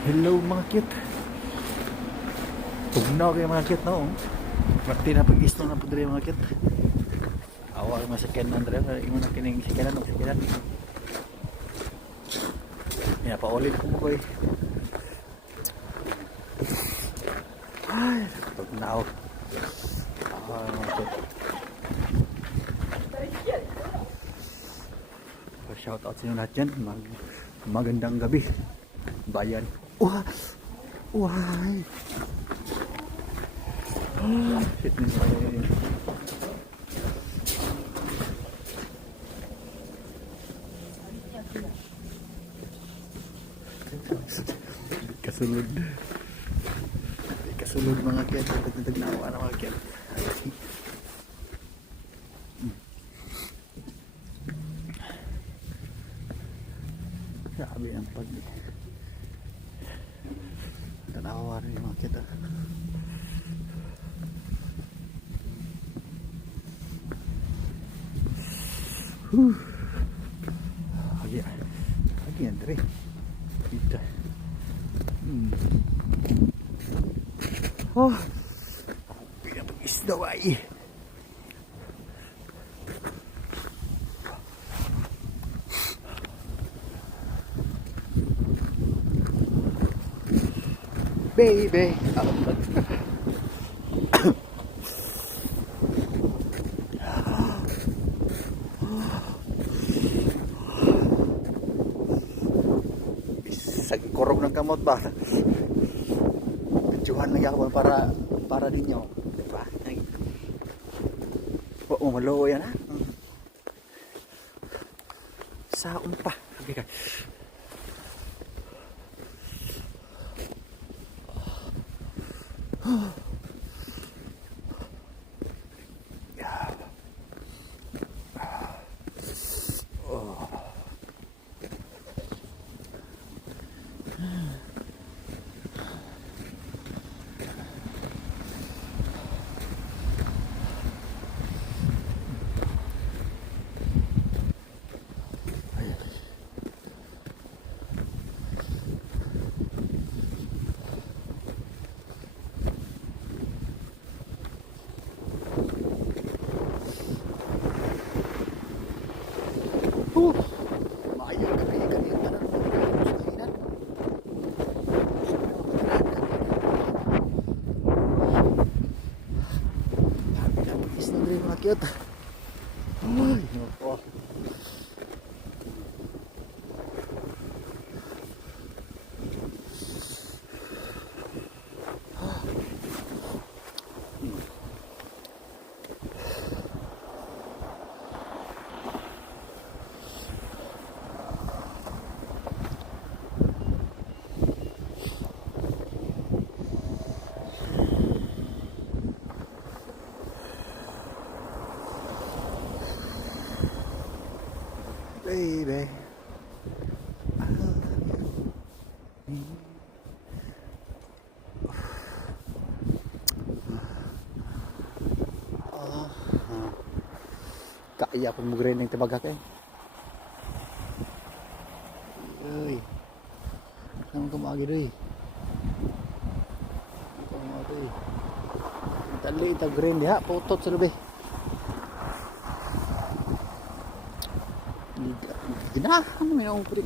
Hello mga cute. Tugnaw kayo mga cute no. Berarti na pag-isto na po diri mga cute. Awal masakyan na diri imo na kining sikanan og sikanan. Ya paulit ko koy. Ay, tugnaw. Mga cute. Shout out sa inyo lahat dyan. Magandang gabi. Bayan. Wah! Why? Shit na yun. Kasulod. Kasulod mga kyan. Nagnawa na mga kyan. Sabi ang pag tanawa rin yung mga kita. Lagi Andre kita. Oh pinapag-isda ay baby. Bisag korog ng kamot ba? Tujuan lang ako para ninyo, di ba? Oo, malo yan ha. Saon pa. Okay. Maayo ka na ikan yung tanan mo. Happy na pag-isno rin mga cute. Ay, nako. Baby, I love you. Kaya pun mugre ng tibagak eh. Uy. Naman kumagi doy. Kumagi. Tali ita green diha, putot sa lubi. Ginahan naman yung prik.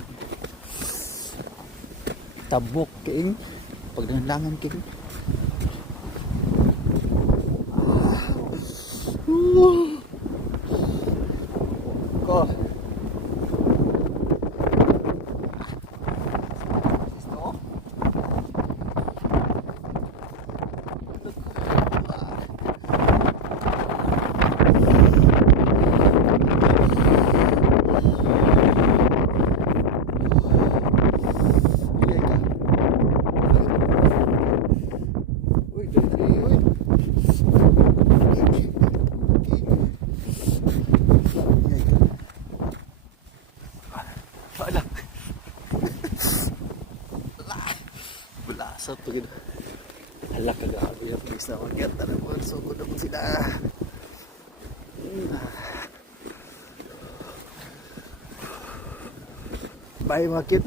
Tabok king. Pagdandangan king. Ko. Belasot begitu. Halak kagak habis ya bisa makan tanah so udah pun sila. Bye mga kit.